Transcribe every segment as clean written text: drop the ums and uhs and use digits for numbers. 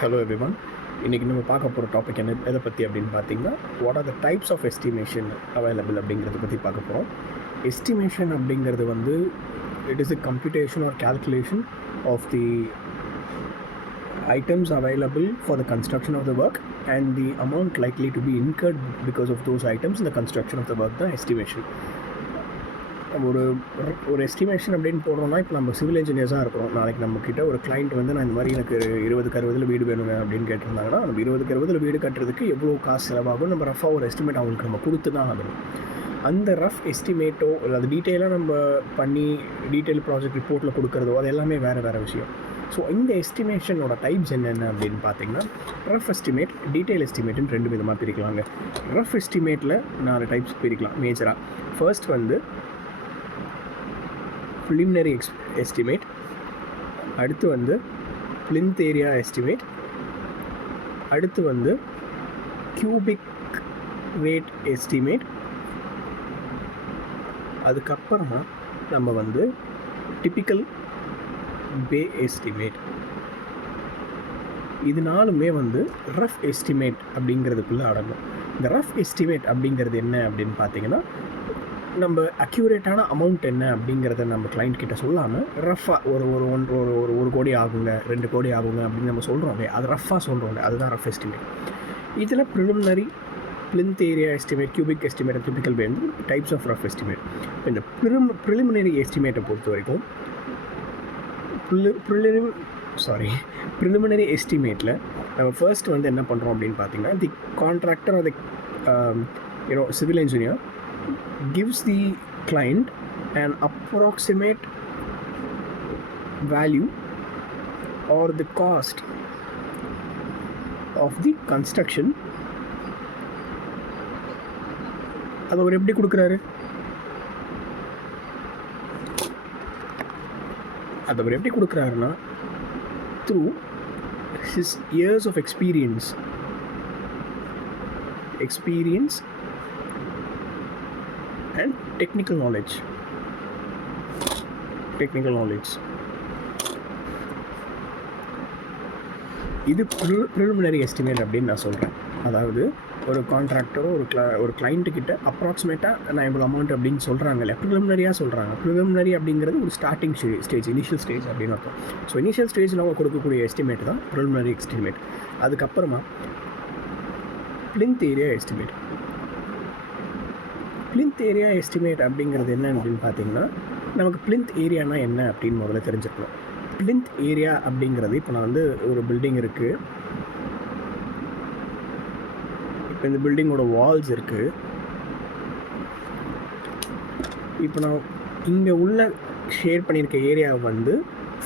Hello everyone. இன்றைக்கி நம்ம பார்க்க போகிற டாபிக் எதை பற்றி அப்படின்னு பார்த்தீங்கன்னா, what are the types of estimation available அப்படிங்கிறத பற்றி பார்க்க போகிறோம். எஸ்டிமேஷன் அப்படிங்கிறது வந்து it is a computation or calculation of the items available for the construction of the work and the amount likely to be incurred because of those items in the construction of the work தான் estimation. ஒரு estimation அப்படின்னு போடுறோம்னா, இப்போ நம்ம civil இன்ஜினியர்ஸாக இருக்கிறோம். நாளைக்கு நம்மக்கிட்ட ஒரு client வந்து நான் இந்த மாதிரி எனக்கு 20க்கு 60 வீடு வேணுங்க அப்படின்னு கேட்டிருந்தாங்கன்னா, நம்ம 20க்கு 60 வீடு கட்டுறதுக்கு எவ்வளோ காசு செலவாகும் நம்ம ரஃபாக ஒரு எஸ்டிமேட் அவங்களுக்கு நம்ம கொடுத்து தான் ஆகணும். அந்த ரஃப் எஸ்டிமேட்டோ இல்லை அது டீட்டெயிலாக நம்ம பண்ணி டீட்டெயில் ப்ராஜெக்ட் ரிப்போர்ட்டில் கொடுக்குறதோ அது எல்லாமே வேறு விஷயம். ஸோ இந்த எஸ்டிமேஷனோட டைப்ஸ் என்னென்ன அப்படின்னு பார்த்தீங்கன்னா, ரஃப் எஸ்டிமேட், டீட்டெயில் எஸ்டிமேட்டுன்னு 2 விதமாக பிரிக்கலாங்க. ரஃப் எஸ்டிமேட்டில் 4 டைப்ஸ் பிரிக்கலாம் மேஜராக. ஃபர்ஸ்ட் வந்து preliminary estimate, அடுத்து வந்து plinth area estimate, அடுத்து வந்து cubic rate estimate, அதுக்கப்புறமா நம்ம வந்து typical bay estimate. இது நாலுமே வந்து ரஃப் எஸ்டிமேட் அப்படிங்கிறதுக்குள்ளே அடங்கும். இந்த ரஃப் எஸ்டிமேட் அப்படிங்கிறது என்ன அப்படின்னு பார்த்தீங்கன்னா, நம்ம அக்யூரேட்டான அமௌண்ட் என்ன அப்படிங்கிறத நம்ம கிளைண்ட் கிட்ட சொல்லாமல் ரஃபாக ஒரு கோடி ஆகுங்க, 2 கோடி ஆகுங்க அப்படின்னு நம்ம சொல்கிறோம் இல்லையா, அது ரஃபாக சொல்கிறோம், அதுதான் ரஃப் எஸ்டிமேட். இதில் preliminary, plinth area estimate, cubic estimate, typical way வந்து டைப்ஸ் ஆஃப் ரஃப் எஸ்டிமேட். இப்போ இந்த ப்ரிலிமினரி எஸ்டிமேட்டை பொறுத்த வரைக்கும் ப்ரிலிமினரி எஸ்டிமேட்டில் நம்ம ஃபர்ஸ்ட் வந்து என்ன பண்ணுறோம் அப்படின்னு பார்த்தீங்கன்னா, the contractor or the civil engineer gives the client an approximate value or the cost of the construction. அது அவர் எப்படி கொடுக்குறாரு? அது அவர் எப்படி கொடுக்குறாருன்னா, through his years of experience and technical knowledge. இது ப்ரிலிமினரி எஸ்டிமேட் அப்படின்னு நான் சொல்கிறேன். அதாவது ஒரு கான்ட்ராக்டரோ ஒரு கிளைண்ட்டுக்கிட்ட அப்ராக்சிமேட்டாக நான் இவ்வளோ அமௌண்ட் அப்படின்னு சொல்கிறாங்க இல்லையா, ப்ரிலிமினரியாக சொல்கிறாங்க. ப்ரிலிமினரி அப்படிங்கிறது ஒரு ஸ்டார்டிங் ஸ்டேஜ், இனிஷியல் ஸ்டேஜ் அப்படின்னு அர்த்தம். ஸோ இனிஷியல் ஸ்டேஜில் அவங்க கொடுக்கக்கூடிய எஸ்டிமேட் தான் ப்ரிலிமினரி எஸ்டிமேட். அதுக்கப்புறமா plinth area estimate. plinth area estimate அப்படிங்கிறது என்ன அப்படின்னு பார்த்தீங்கன்னா, நமக்கு plinth ஏரியானா என்ன அப்படின்னு முதல்ல தெரிஞ்சுக்கணும். plinth ஏரியா அப்படிங்கிறது, இப்போ நான் வந்து ஒரு பில்டிங் இருக்குது, இப்போ இந்த பில்டிங்கோட வால்ஸ் இருக்குது, இப்போ நான் இங்கே உள்ள ஷேர் பண்ணியிருக்க ஏரியாவை வந்து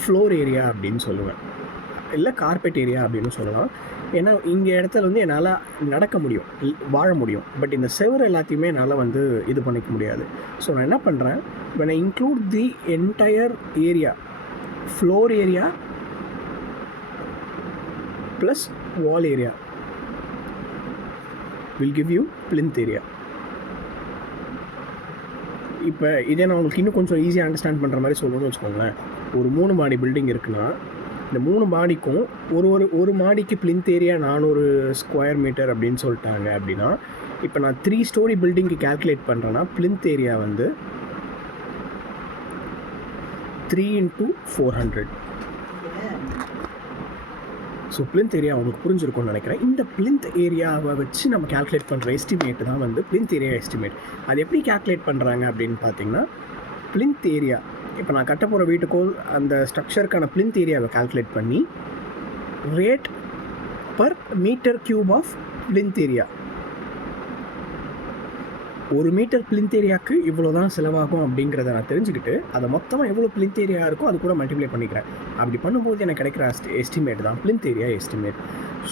ஃப்ளோர் ஏரியா அப்படின்னு சொல்லுவேன், இல்லை கார்பெட் ஏரியா அப்படின்னு சொல்லலாம். ஏன்னா இங்கே இடத்துல வந்து என்னால் நடக்க முடியும், வாழ முடியும். பட் இந்த செவர் எல்லாத்தையுமே என்னால் வந்து இது பண்ணிக்க முடியாது. ஸோ நான் என்ன பண்ணுறேன், when I include the entire area, floor area plus wall area will give you plinth area. இப்போ இதே நான் உங்களுக்கு இன்னும் கொஞ்சம் ஈஸியாக அண்டர்ஸ்டாண்ட் பண்ணுற மாதிரி சொல்லணும்னு வச்சுக்கோங்களேன். ஒரு 3 மாடி பில்டிங் இருக்குன்னா, இந்த 3 மாடிக்கும் ஒரு மாடிக்கு plinth ஏரியா 400 ஸ்கொயர் மீட்டர் அப்படின்னு சொல்லிட்டாங்க அப்படின்னா, இப்போ நான் 3 ஸ்டோரி பில்டிங்க்கு கேல்குலேட் பண்ணுறேன்னா plinth ஏரியா வந்து 3 × 400. ஸோ plinth ஏரியா உங்களுக்கு புரிஞ்சிருக்கும்னு நினைக்கிறேன். இந்த plinth ஏரியாவை வச்சு நம்ம கேல்குலேட் பண்ணுற எஸ்டிமேட் தான் வந்து plinth ஏரியா எஸ்டிமேட். அது எப்படி கேல்குலேட் பண்ணுறாங்க அப்படின்னு பார்த்தீங்கன்னா, plinth ஏரியா, இப்போ நான் கட்ட போகிற வீட்டுக்கோ அந்த ஸ்ட்ரக்சருக்கான plinth ஏரியாவை கால்குலேட் பண்ணி rate per metre cube of plinth area, 1 metre plinth ஏரியாவுக்கு இவ்வளோ தான் செலவாகும் அப்படிங்கிறத நான் தெரிஞ்சுக்கிட்டு அதை மொத்தமாக எவ்வளோ plinth ஏரியா இருக்கோ அது கூட மல்டிப்ளை பண்ணிக்கிறேன். அப்படி பண்ணும்போது எனக்கு கிடைக்கிற எஸ்டிமேட் தான் plinth ஏரியா எஸ்டிமேட்.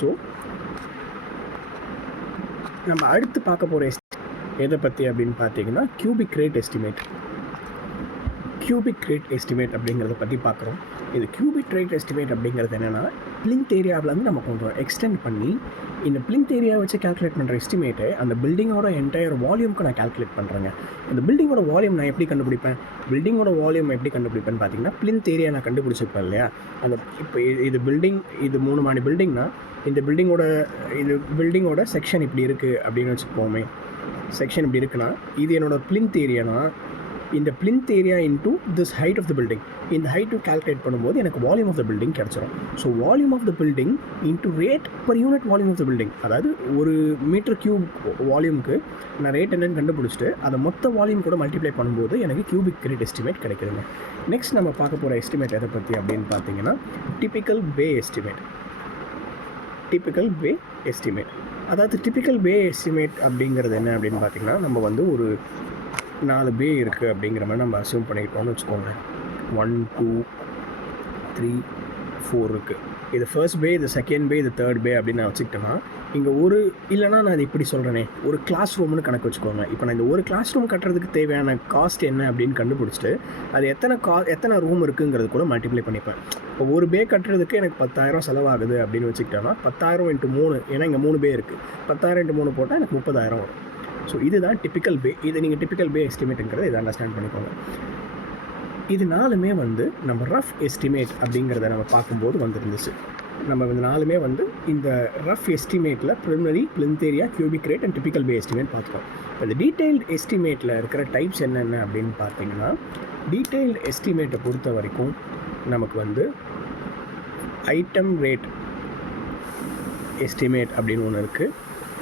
ஸோ நம்ம அடுத்து பார்க்க போகிற எதை பற்றி அப்படின்னு பார்த்தீங்கன்னா, cubic rate estimate. Cubic rate estimate அப்படிங்கிறத பற்றி பார்க்குறோம். இது கியூபிக் ரேட் எஸ்டிமேட் அப்படிங்கிறது என்னென்னா, பிளிந்த் ஏரியாவிலேருந்து நம்ம கொஞ்சம் எக்ஸ்டெண்ட் பண்ணி இந்த பிளிந்த் ஏரியா வச்சு கேல்குலேட் பண்ணுற எஸ்டிமேட்டை அந்த பில்டிங்கோட என்டையர் வால்யூமுக்கு நான் கேல்குலேட் பண்ணுறேங்க. இந்த பில்டிங்கோட வால்யூம் நான் எப்படி கண்டுபிடிப்பேன்? பில்டிங்கோட வால்யூம் எப்படி கண்டுபிடிப்பேன்னு பார்த்தீங்கன்னா, பிளிந்த் ஏரியா நான் கண்டுபிடிச்சிருப்பேன் இல்லையா? அந்த இப்போ இது பில்டிங், இது 3 மாடி பில்டிங்னா இந்த பில்டிங்கோட செக்ஷன் இப்படி இருக்குது அப்படின்னு வச்சுப்போமே. செக்ஷன் இப்படி இருக்குன்னா இது என்னோடய பிளிந்த் ஏரியானா, இந்த plinth area into this height of the building, இந்த ஹைட்டு கால்குலேட் பண்ணும்போது எனக்கு வால்யூம் ஆஃப் த பில்டிங் கிடச்சிரும். So volume of the building into rate per unit volume of the building, அதாவது ஒரு மீட்டர் கியூப் வால்யூமுக்கு நான் rate என்னன்னு கண்டுபிடிச்சிட்டு அதை மொத்த வால்யூம் கூட மல்டிப்ளை பண்ணும்போது எனக்கு கியூபிக் ரேட் எஸ்டிமேட் கிடைக்குதுங்க. நெக்ஸ்ட் நம்ம பார்க்க போகிற எஸ்டிமேட் எதை பற்றி அப்படின்னு பார்த்தீங்கன்னா, typical bay estimate. Typical bay estimate, அதாவது டிபிக்கல் பே எஸ்டிமேட் அப்படிங்கிறது என்ன அப்படின்னு பார்த்தீங்கன்னா, நம்ம வந்து ஒரு 4 பே இருக்குது அப்படிங்கிற மாதிரி நம்ம அசியூம் பண்ணிக்கிட்டோம்னு வச்சுக்கோங்க. 1 2 3 4 இருக்குது. இது ஃபர்ஸ்ட் பே, இது செகண்ட் பே, இது தேர்ட் பே அப்படின்னு நான் வச்சுக்கிட்டேன்னா, இங்கே ஒரு இல்லைனா நான் இது இப்படி சொல்கிறேனே, ஒரு கிளாஸ் ரூம்னு கணக்கு வச்சுக்கோங்க. இப்போ நான் இந்த ஒரு கிளாஸ் ரூம் கட்டுறதுக்கு தேவையான காஸ்ட் என்ன அப்படின்னு கண்டுபிடிச்சிட்டு அது எத்தனை ரூம் இருக்குங்கிறது கூட மல்டிப்ளை பண்ணிப்பேன். இப்போ ஒரு பே கட்டுறதுக்கு எனக்கு 10,000 செலவாகுது அப்படின்னு வச்சுக்கிட்டோன்னா 10,000 × 3, ஏன்னா இங்கே 3 பே இருக்குது, 10,000 × 3 போட்டால் எனக்கு 30,000 வரும். ஸோ இதுதான் டிபிக்கல் பே. இதை நீங்கள் டிபிக்கல் பே எஸ்டிமேட்டுங்கிறத இதை அண்டர்ஸ்டாண்ட் பண்ணிக்கோங்க. இது 4மே வந்து நம்ம ரஃப் எஸ்டிமேட் அப்படிங்கிறத நம்ம பார்க்கும்போது வந்துருந்துச்சு. நம்ம இந்த 4மே வந்து இந்த ரஃப் எஸ்டிமேட்டில் preliminary, plinth area, cubic rate and typical bay estimate பார்த்துக்கோம். இப்போ இந்த டீட்டெயில்டு எஸ்டிமேட்டில் இருக்கிற டைப்ஸ் என்னென்ன அப்படின்னு பார்த்தீங்கன்னா, டீட்டெயில்டு எஸ்டிமேட்டை பொறுத்த வரைக்கும் நமக்கு வந்து ஐட்டம் ரேட் எஸ்டிமேட் அப்படின்னு ஒன்று இருக்குது.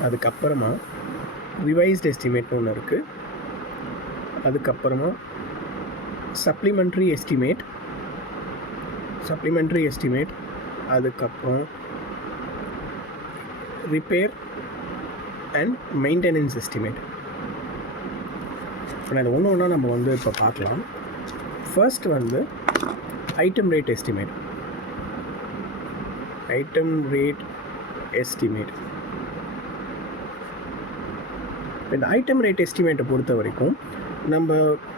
அதுக்கப்புறமா ரிவைஸ்ட் எஸ்டிமேட்னு ஒன்று இருக்குது. அதுக்கப்புறமா சப்ளிமெண்ட்ரி எஸ்டிமேட், அதுக்கப்புறம் ரிப்பேர் அண்ட் மெயின்டெனன்ஸ் எஸ்டிமேட். இப்போ நான் ஒன்று ஒன்றா நம்ம வந்து இப்போ பார்க்கலாம். ஃபர்ஸ்ட் வந்து ஐட்டம் ரேட் எஸ்டிமேட். இந்த ஐட்டம் ரேட் எஸ்டிமேட்டை பொறுத்த வரைக்கும் நம்ம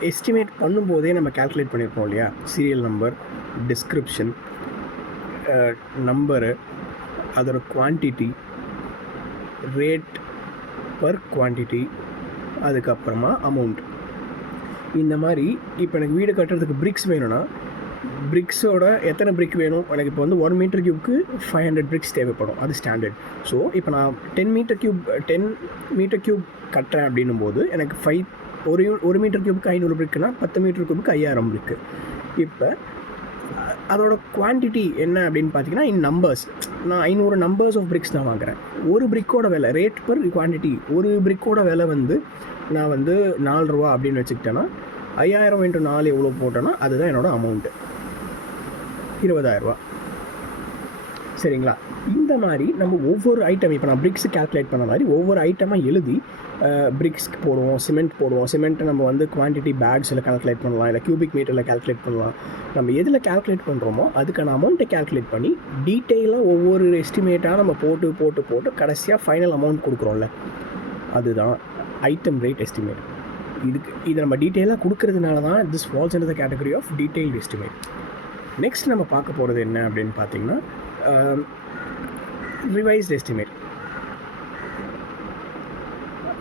எஸ்டிமேட் பண்ணும்போதே நம்ம கால்குலேட் பண்ணியிருப்போம் இல்லையா? சீரியல் நம்பர், டிஸ்கிரிப்ஷன், நம்பரு, அதோட குவான்டிட்டி, ரேட் பர் குவான்டிட்டி, அதுக்கப்புறமா அமௌண்ட். இந்த மாதிரி இப்போ எனக்கு வீடு கட்டுறதுக்கு பிரிக்ஸ் வேணும்னா, பிரிக்ஸோட எத்தனை பிரிக் வேணும், எனக்கு இப்போ வந்து 1 மீட்டர் கியூப்க்கு 500 பிரிக்ஸ் தேவைப்படும், அது ஸ்டாண்டர்ட். ஸோ இப்போ நான் 10 மீட்டர் கியூப் கட்டுறேன் அப்படின்னும் போது எனக்கு 1 மீட்டர் கியூப்க்கு 500 பிரிக்குன்னா 10 மீட்டர் கியூப்க்கு 5000 பிரிக்கு. இப்போ அதோட குவான்டிட்டி என்ன அப்படின்னு பார்த்தீங்கன்னா, இன் நம்பர்ஸ் நான் 500 நம்பர்ஸ் ஆஃப் பிரிக்ஸ் தான் வாங்குகிறேன். ஒரு பிரிக்கோட விலை, ரேட் பர் குவான்டிட்டி, ஒரு பிரிக்கோட விலை வந்து நான் வந்து 4 ரூபா அப்படின்னு வச்சுக்கிட்டேன்னா 5000 × 4 எவ்வளோ போட்டேன்னா அதுதான் என்னோடய அமௌண்ட்டு, 20,000 ரூபா. சரிங்களா? இந்த மாதிரி நம்ம ஒவ்வொரு ஐட்டம், இப்போ நான் பிரிக்ஸு கால்குலேட் பண்ண மாதிரி ஒவ்வொரு ஐட்டமாக எழுதி பிரிக்ஸ்க்கு போடுவோம், சிமெண்ட் போடுவோம். சிமெண்ட்டை நம்ம வந்து குவான்டிட்டி பேக்ஸில் கால்குலேட் பண்ணலாம், இல்லை கியூபிக் மீட்டரில் கால்குலேட் பண்ணலாம். நம்ம எதில் கால்குலேட் பண்ணுறோமோ அதுக்கான அமௌண்ட்டை கால்குலேட் பண்ணி டீட்டெயிலாக ஒவ்வொரு எஸ்டிமேட்டாக நம்ம போட்டு கடைசியாக ஃபைனல் அமௌண்ட் கொடுக்குறோம்ல, அதுதான் ஐட்டம் ரேட் எஸ்டிமேட். இது நம்ம டீட்டெயிலாக கொடுக்கறதுனால தான் this falls in the category of detailed estimate. Next நம்ம பார்க்க போகிறது என்ன அப்படின்னு பார்த்தீங்கன்னா, ரிவைஸ்ட் எஸ்டிமேட்.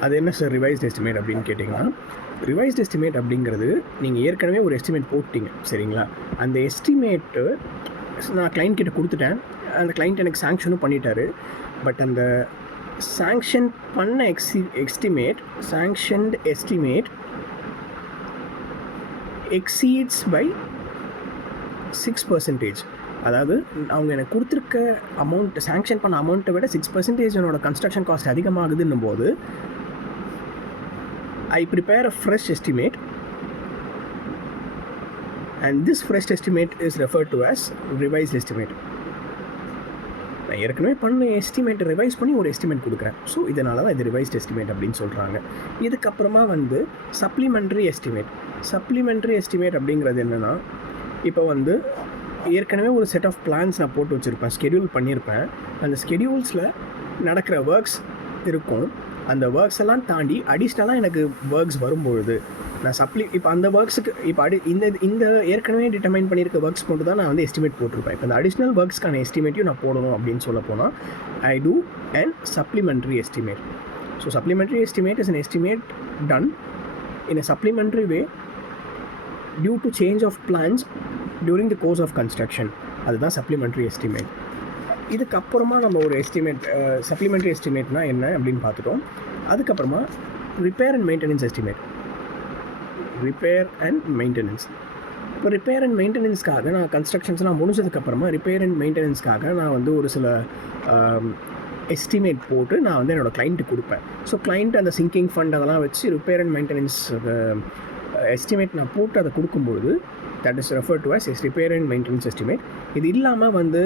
அது என்ன சார் ரிவைஸ்ட் எஸ்டிமேட் அப்படின்னு கேட்டிங்கன்னா, ரிவைஸ்ட் எஸ்டிமேட் அப்படிங்கிறது நீங்கள் ஏற்கனவே ஒரு எஸ்டிமேட் போட்டிங்க, சரிங்களா? அந்த எஸ்டிமேட்டு நான் கிளைண்ட் கிட்ட கொடுத்துட்டேன், அந்த கிளைண்ட் எனக்கு சாங்ஷனும் பண்ணிட்டாரு. பட் அந்த சாங்ஷன் பண்ண சாங்ஷன்ட் எஸ்டிமேட் எக்ஸீட்ஸ் பை 6%. அதாவது அவங்க எனக்கு கொடுத்துருக்க அமௌண்ட், சாங்ஷன் பண்ண அமௌண்ட்டை விட 6% என்னோட கன்ஸ்ட்ரக்ஷன் காஸ்ட் அதிகமாகுதுன்னும் போது ஐ prepare a fresh estimate and this fresh estimate is referred to us revised estimate. நான் ஏற்கனவே பண்ண எஸ்டிமேட் ரிவைஸ் பண்ணி ஒரு எஸ்டிமேட் கொடுக்குறேன். ஸோ இதனால தான் இது ரிவைஸ்ட் எஸ்டிமேட் அப்படின்னு சொல்கிறாங்க. இதுக்கப்புறமா வந்து சப்ளிமெண்ட்ரி எஸ்டிமேட் அப்படிங்கிறது என்னென்னா, இப்போ வந்து ஏற்கனவே ஒரு செட் ஆஃப் பிளான்ஸ் நான் போட்டு வச்சுருப்பேன், ஸ்கெடியூல் பண்ணியிருப்பேன். அந்த ஸ்கெடியூல்ஸில் நடக்கிற ஒர்க்ஸ் இருக்கும். அந்த ஒர்க்ஸ் எல்லாம் தாண்டி அடிஷ்னலாக எனக்கு ஒர்க்ஸ் வரும்பொழுது நான் இப்போ அந்த ஒர்க்ஸுக்கு இப்போ இந்த ஏற்கனவே டிட்டர்மைன் பண்ணியிருக்க ஒர்க்ஸ் மட்டும் தான் நான் வந்து எஸ்டிமேட் போட்டிருப்பேன். இப்போ இந்த அடிஷ்னல் ஒர்க்ஸ்க்கான எஸ்டிமேட்டையும் நான் போடணும் அப்படின்னு சொல்ல போனால் ஐ டூ and supplementary estimate. So supplementary estimate is an estimate done in a supplementary way due to change of plans during the course of construction. அதுதான் சப்ளிமெண்ட்ரி எஸ்டிமேட். இதுக்கப்புறமா நம்ம ஒரு எஸ்டிமேட் சப்ளிமெண்ட்ரி எஸ்டிமேட்னா என்ன அப்படின்னு பார்த்துட்டோம். அதுக்கப்புறமா repair and maintenance estimate. Repair and maintenance. இப்போ repair and மெயின்டெனன்ஸ்க்காக நான் கன்ஸ்ட்ரக்ஷன்ஸ்லாம் முடிஞ்சதுக்கப்புறமா ரிப்பேர் அண்ட் மெயின்டெனன்ஸ்க்காக நான் வந்து ஒரு சில எஸ்டிமேட் போட்டு நான் வந்து என்னோடய கிளைண்ட்டுக்கு கொடுப்பேன். ஸோ கிளைண்ட் அந்த சிங்கிங் ஃபண்ட் அதெல்லாம் வச்சு ரிப்பேர் அண்ட் மெயின்டெனன்ஸ் எஸ்டிமேட் நான் போட்டு அதை கொடுக்கும்போது that is refer to us repair and maintenance estimate. இது இல்லாமல் வந்து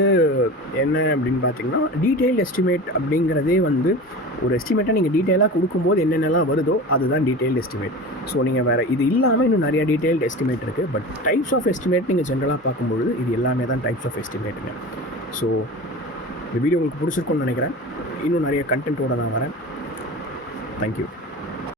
என்ன அப்படின்னு பார்த்தீங்கன்னா டீட்டெயில் எஸ்டிமேட் அப்படிங்கிறதே வந்து ஒரு எஸ்டிமேட்டை நீங்கள் டீட்டெயிலாக கொடுக்கும்போது என்னென்னலாம் வருதோ அதுதான் டீட்டெயில் எஸ்டிமேட். ஸோ நீங்கள் வேறு இது இல்லாமல் இன்னும் நிறையா டீட்டெயில்டு எஸ்டிமேட் இருக்குது. பட் டைப்ஸ் ஆஃப் எஸ்டிமேட் நீங்கள் ஜென்ரலாக பார்க்கும்பொழுது இது எல்லாமே தான் டைப்ஸ் ஆஃப் எஸ்டிமேட்டுங்க. ஸோ இந்த வீடியோ உங்களுக்கு பிடிச்சிருக்கும்னு நினைக்கிறேன். இன்னும் நிறைய கண்டென்ட்டோடு நான் வரேன். தேங்க்யூ.